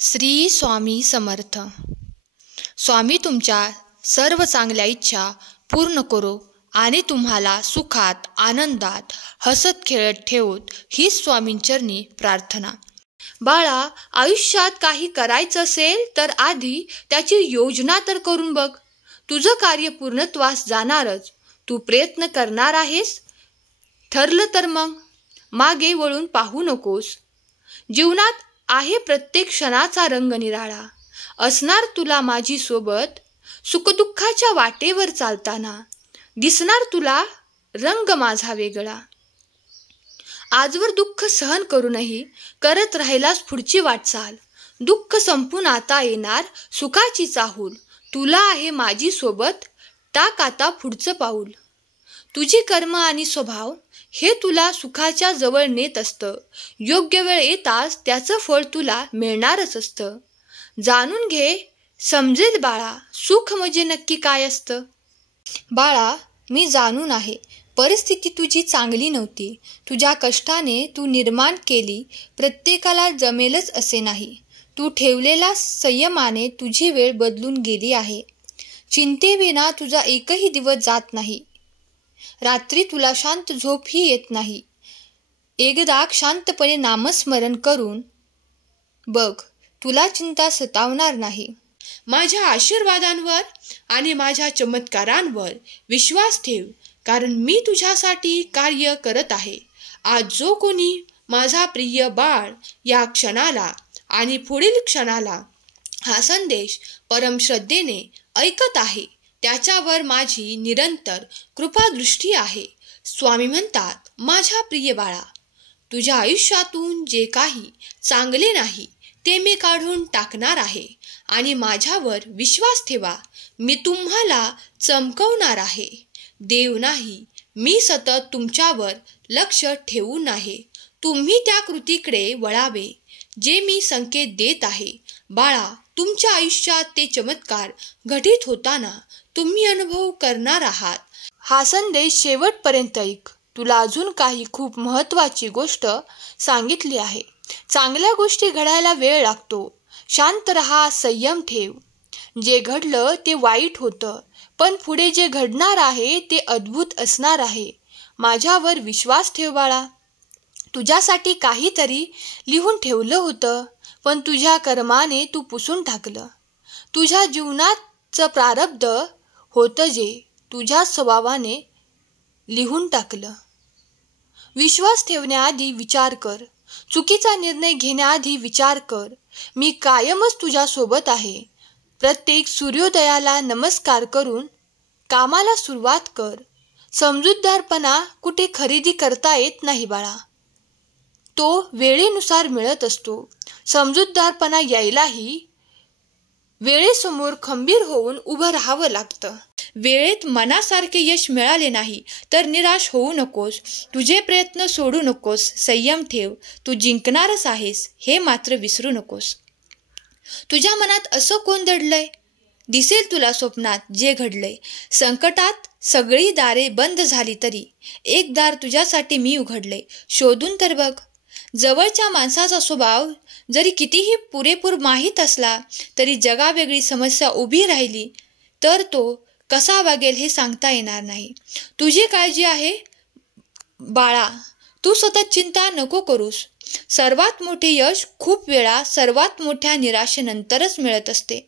श्री स्वामी समर्थ. स्वामी तुमच्या सर्व चांगल्या इच्छा पूर्ण करो आणि तुम्हाला सुखात आनंदात हसत खेळत ठेवोत हीच स्वामींचरणी प्रार्थना. बाळा, आयुष्यात काही करायचं असेल तर आधी त्याची योजना तर करून बघ. तुझं कार्य पूर्णत्वास जाणारच. तू प्रयत्न करणार आहेस. ठरलं तर मग मागे वळून पाहू नकोस. जीवनात आहे प्रत्येक क्षणाचा रंग निराळा. असणार तुला माझी सोबत सुखदुःखाच्या वाटेवर चालताना. दिसणार तुला रंग माझा वेगळा. आजवर दुःख सहन करूनही करत राहिलास पुढची वाटचाल. दुःख संपून आता येणार सुखाची चाहूल. तुला आहे माझी सोबत, टाक आता पुढचं पाऊल. तुझी कर्म आणि स्वभाव हे तुला सुखाच्या जवळ नेत असतं. योग्य वेळ येताच त्याचं फळ तुला मिळणारच असतं. जाणून घे, समजेल बाळा, सुख म्हणजे नक्की काय असतं. बाळा, मी जाणून आहे परिस्थिती तुझी चांगली नव्हती. तुझ्या कष्टाने तू निर्माण केली. प्रत्येकाला जमेलच असे नाही. तू ठेवलेल्या संयमाने तुझी वेळ बदलून गेली आहे. चिंतेविना तुझा एकही दिवस जात नाही. रात्री तुला शांत झोपही येत नाही. एकदा शांतपणे नामस्मरण करून बघ, तुला चिंता सतावणार नाही. माझ्या आशीर्वादांवर आणि माझ्या चमत्कारांवर विश्वास ठेव, कारण मी तुझ्यासाठी कार्य करत आहे. आज जो कोणी माझा प्रिय बाळ या क्षणाला आणि पुढील क्षणाला हा संदेश परमश्रद्धेने ऐकत आहे, त्याच्यावर माझी निरंतर कृपादृष्टी आहे. स्वामी म्हणतात, माझ्या प्रिय बाळा, तुझ्या आयुष्यातून जे काही चांगले नाही ते मी काढून टाकणार आहे आणि माझ्यावर विश्वास ठेवा. मी तुम्हाला चमकवणार आहे. देव नाही, मी सतत तुमच्यावर लक्ष ठेवून आहे. तुम्ही त्या कृतीकडे वळावे जे मी संकेत देत आहे. बाळा, तुमच्या आयुष्यात ते चमत्कार घटित होताना तुम्ही अनुभव करणार आहात. हा संदेश शेवटपर्यंत ऐक. तुला अजून काही खूप महत्त्वाची गोष्ट सांगितली आहे. चांगल्या गोष्टी घडायला वेळ लागतो. शांत रहा, संयम ठेव. जे घडलं ते वाईट होतं, पण पुढे जे घडणार आहे ते अद्भुत असणार आहे. माझ्यावर विश्वास ठेव बाळा. तुझ्यासाठी काहीतरी लिहून ठेवलं होतं, पण तुझ्या कर्माने तू पुसून टाकलं. तुझ्या जीवनाचं प्रारब्ध होतं जे तुझ्या स्वभावाने लिहून टाकलं. विश्वास ठेवण्याआधी विचार कर. चुकीचा निर्णय घेण्याआधी विचार कर. मी कायमच तुझ्या सोबत आहे. प्रत्येक सूर्योदयाला नमस्कार करून कामाला सुरुवात कर. समजूतदारपणा कुठे खरेदी करता येत नाही बाळा. तो वेळेनुसार मिळत असतो. समजूतदारपणा यायलाही वेळेसमोर खंबीर होऊन उभं राहावं लागतं. वेळेत मनासारखे यश मिळाले नाही तर निराश होऊ नकोस. तुझे प्रयत्न सोडू नकोस. संयम ठेव. तू जिंकणारच आहेस हे मात्र विसरू नकोस. तुझ्या मनात असं कोण दडलंय? दिसेल तुला स्वप्नात जे घडलंय. संकटात सगळी दारे बंद झाली तरी एक दार तुझ्यासाठी मी उघडले. शोधून तर बघ. जवळच्या माणसाचा स्वभाव जरी कितीही पुरेपूर माहीत असला तरी जगावेगळी समस्या उभी राहिली तर तो कसा वागेल हे सांगता येणार नाही. तुझी काळजी आहे बाळा. तू सतत चिंता नको करूस. सर्वात मोठे यश खूप वेळा सर्वात मोठ्या निराशेनंतरच मिळत असते.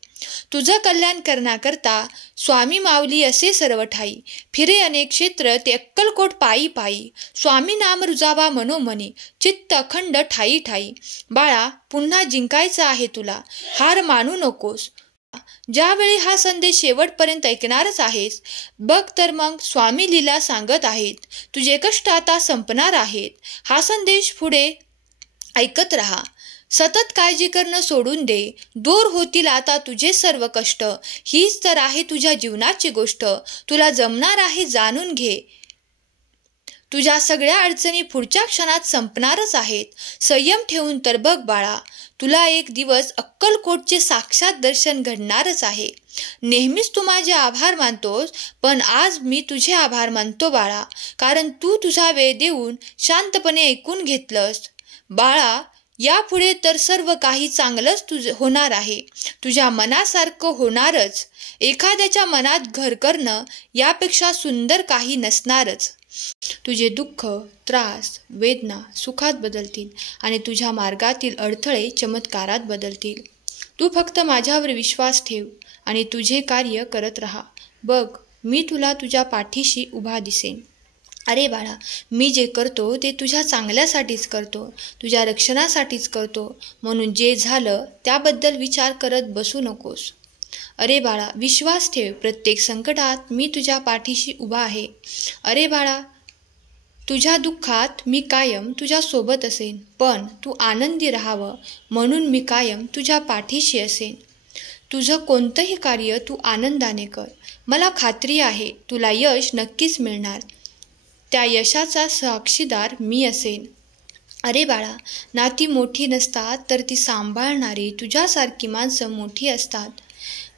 तुझं कल्याण करण्याकरता स्वामी माऊली असे सर्व ठाई. फिरे अनेक क्षेत्र ते अक्कलकोट पायी पायी. स्वामी नाम रुजावा मनोमनी, चित्त अखंड ठाई ठाई. बाळा, पुन्हा जिंकायचं आहे तुला. हार मानू नकोस. ज्यावेळी हा संदेश शेवटपर्यंत ऐकणारच आहेस, बघ तर मग स्वामी लीला सांगत आहेत. तुझे कष्ट आता संपणार आहेत. हा संदेश पुढे ऐकत राहा. सतत काळजी करणं सोडून दे. दूर होतील आता तुझे सर्व कष्ट. हीच तर आहे तुझ्या जीवनाची गोष्ट. तुला जमणार आहे जाणून घे. तुझ्या सगळ्या अडचणी पुढच्या क्षणात संपणारच आहेत. संयम ठेवून तर बघ बाळा. तुला एक दिवस अक्कलकोटचे साक्षात दर्शन घडणारच आहे. नेहमीच तू माझे आभार मानतोस, पण आज मी तुझे आभार मानतो बाळा, कारण तू तुझा वेळ देऊन शांतपणे ऐकून घेतलंस. बाळा, यापुढे तर सर्व काही चांगलंच होणार आहे. तुझ्या मनासारखं होणारच. एखाद्याच्या मनात घर करणं यापेक्षा सुंदर काही नसणारच. तुझे दुःख, त्रास, वेदना सुखात बदलतील आणि तुझ्या मार्गातील अडथळे चमत्कारात बदलतील. तू फक्त माझ्यावर विश्वास ठेव आणि तुझे कार्य करत राहा. बघ, मी तुला तुझ्या पाठीशी उभा दिसेन. अरे बाळा, मी जे करतो ते तुझ्या चांगल्यासाठीच करतो, तुझ्या रक्षणासाठीच करतो. म्हणून जे झालं त्याबद्दल विचार करत बसू नकोस. अरे बाळा, विश्वास ठेव. प्रत्येक संकटात मी तुझ्या पाठीशी उभा आहे. अरे बाळा, तुझ्या दुःखात मी कायम तुझ्या सोबत असेन. पण तू आनंदी राहावं म्हणून मी कायम तुझ्या पाठीशी असेन. तुझं कोणतंही कार्य तू आनंदाने कर. मला खात्री आहे तुला यश नक्कीच मिळणार. त्या यशाचा साक्षीदार मी असेन. अरे बाळा, नाती मोठी नसतात तर ती सांभाळणारी तुझ्यासारखी माणसं मोठी असतात.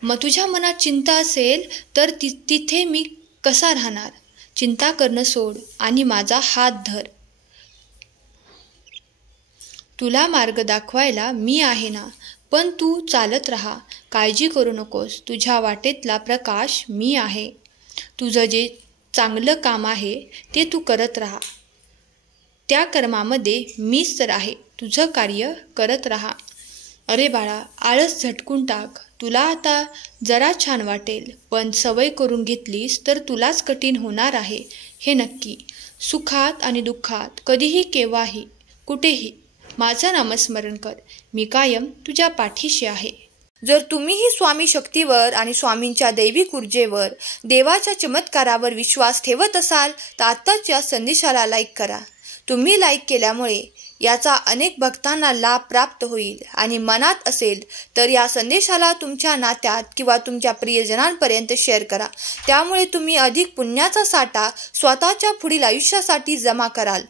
मग तुझ्या मनात चिंता असेल तर तिथे मी कसा राहणार? चिंता करणं सोड आणि माझा हात धर. तुला मार्ग दाखवायला मी आहे ना. पण तू चालत राहा, काळजी करू नकोस. तुझ्या वाटेतला प्रकाश मी आहे. तुझं जे चांगलं काम आहे ते तू करत राहा. त्या कर्मामध्ये मीच तर आहे. तुझं कार्य करत राहा. अरे बाळा, आळस झटकून टाक. तुला आता जरा छान वाटेल, पण सवय करून घेतलीस तर तुलाच कठीण होणार आहे, हे नक्की. सुखात आणि दुःखात कधीही, केव्हाही, कुठेही माझं नामस्मरण कर. मी कायम तुझ्या पाठीशी आहे. जर तुम्हीही स्वामी शक्तीवर आणि स्वामींच्या दैविक ऊर्जेवर, देवाच्या चमत्कारावर विश्वास ठेवत असाल तर आत्ताच या संदेशाला लाईक करा. तुम्ही लाईक केल्यामुळे याचा अनेक भक्तांना लाभ प्राप्त होईल. आणि मनात असेल तर या संदेशाला तुमच्या नात्यात किंवा तुमच्या प्रियजनांपर्यंत शेअर करा. त्यामुळे तुम्ही अधिक पुण्याचा साठा स्वतःच्या पुढील आयुष्यासाठी जमा कराल.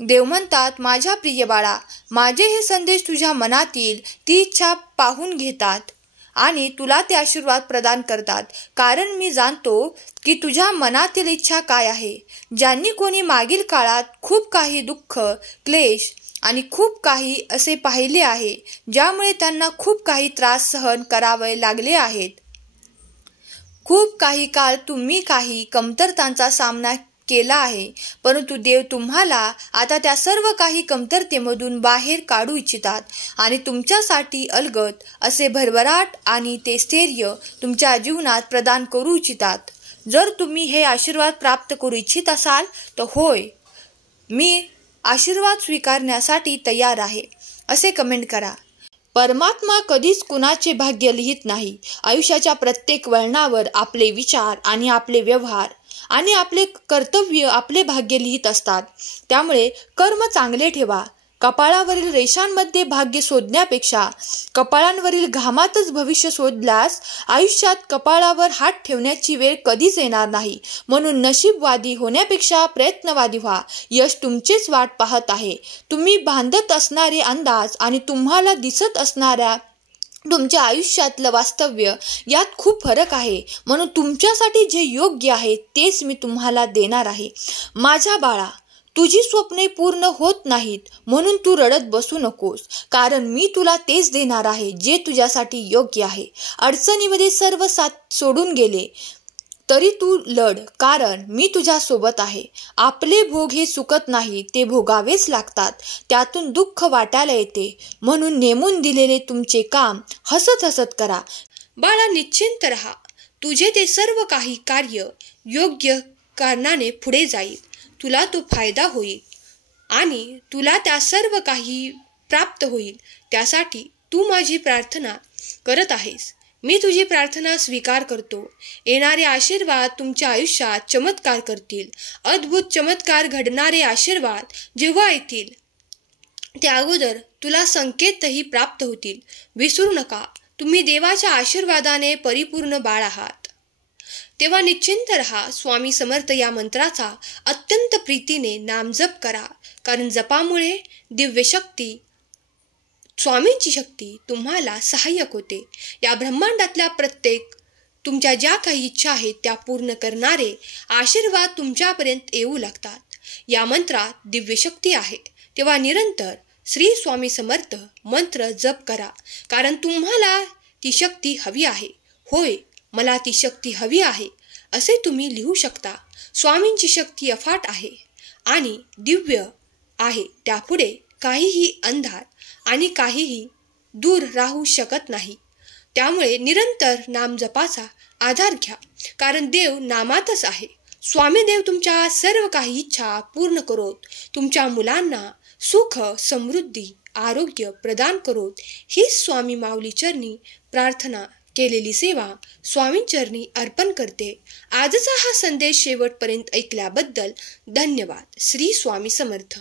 देव म्हणतात, माझ्या प्रिय बाळा, माझे हे संदेश तुझ्या मनातील ती इच्छा पाहून घेतात आणि तुला ते आशीर्वाद प्रदान करतात. कारण मी जाणतो की तुझ्या मनातील इच्छा काय आहे. ज्यांनी कोणी मागील काळात खूप काही दुःख, क्लेश आणि खूप काही असे पाहिले आहे, ज्यामुळे त्यांना खूप काही त्रास सहन करावे लागले आहेत. खूप काही काळ तुम्ही काही कमतरतांचा सामना केला आहे, परंतु देव तुम्हाला आता त्या सर्व काही कमतरतेमधून बाहेर काढू इच्छितात आणि तुमच्यासाठी अलगद असे भरभराट आणि ते स्थैर्य तुमच्या जीवनात प्रदान करू इच्छितात. जर तुम्ही हे आशीर्वाद प्राप्त करू इच्छित असाल तर होय, मी आशीर्वाद स्वीकारण्यासाठी तयार आहे असे कमेंट करा. परमात्मा कधीच कुणाचे भाग्य लिहित नाही. आयुष्याच्या प्रत्येक वळणावर आपले विचार आणि आपले व्यवहार आणि आपले कर्तव्य आपले भाग्य लिहित असतात. त्यामुळे कर्म चांगले ठेवा. कपाळावरील रेषांमध्ये भाग्य शोधण्यापेक्षा कपाळांवरील घामातच भविष्य शोधल्यास आयुष्यात कपाळावर हात ठेवण्याची वेळ कधीच येणार नाही. म्हणून नशीबवादी होण्यापेक्षा प्रयत्नवादी व्हा. यश तुमचेच वाट पाहत आहे. तुम्ही बांधत असणारे अंदाज आणि तुम्हाला दिसत असणाऱ्या तुमच्या आयुष्यातलं वास्तव्य यात खूप फरक आहे. म्हणून तुमच्यासाठी जे योग्य आहे तेच मी तुम्हाला देणार आहे. माझ्या बाळा, तुझी स्वप्ने पूर्ण होत नाहीत म्हणून तू रडत बसू नकोस. कारण मी तुला तेच देणार आहे जे तुझ्यासाठी योग्य आहे. अडचणीमध्ये सर्व साथ सोडून गेले तरी तू लढ, कारण मी तुझ्या सोबत आहे. आपले भोग हे चुकत नाही, ते भोगावेच लागतात. त्यातून दुःख वाटायला येते. म्हणून नेमून दिलेले तुमचे काम हसत हसत करा. बाळा, निश्चिंत राहा. तुझे ते सर्व काही कार्य योग्य कारणाने पुढे जाईल. तुला तो फायदा होईल आणि तुला त्या सर्व काही प्राप्त होईल. त्यासाठी तू माझी प्रार्थना करत आहेस. मी तुझी प्रार्थना स्वीकार करतो. येणारे आशीर्वाद तुमच्या आयुष्यात चमत्कार करतील. अद्भुत चमत्कार घडणारे आशीर्वाद जेव्हा येतील त्या अगोदर तुला संकेतही प्राप्त होतील. विसरू नका, तुम्ही देवाच्या आशीर्वादाने परिपूर्ण बाळ आहात. तेव्हा निश्चिंत रहा. स्वामी समर्थ या मंत्राचा अत्यंत प्रीतीने नामजप करा. कारण जपामुळे दिव्य शक्ती, स्वामींची शक्ती तुम्हाला सहाय्यक होते. या ब्रह्मांडातल्या प्रत्येक तुमच्या ज्या काही इच्छा आहेत त्या पूर्ण करणारे आशीर्वाद तुमच्यापर्यंत येऊ लागतात. या मंत्रात दिव्य शक्ती आहे. तेव्हा निरंतर श्री स्वामी समर्थ मंत्र जप करा, कारण तुम्हाला ती शक्ती हवी आहे. होय, मला ती शक्ती हवी आहे असे तुम्ही लिहू शकता. स्वामींची शक्ती अफाट आहे आणि दिव्य आहे. त्यापुढे काहीही अंधार आणि काहीही दूर राहू शकत नाही. त्यामुळे निरंतर नामजपाचा आधार घ्या, कारण देव नामातच आहे. स्वामी देव तुमच्या सर्व काही इच्छा पूर्ण करोत, तुमच्या मुलांना सुख समृद्धी आरोग्य प्रदान करोत. ही स्वामी माऊली चरणी प्रार्थना केलेली सेवा स्वामींचरणी अर्पण करते. आजचा हा संदेश शेवटपर्यंत ऐकल्याबद्दल धन्यवाद. श्री स्वामी समर्थ.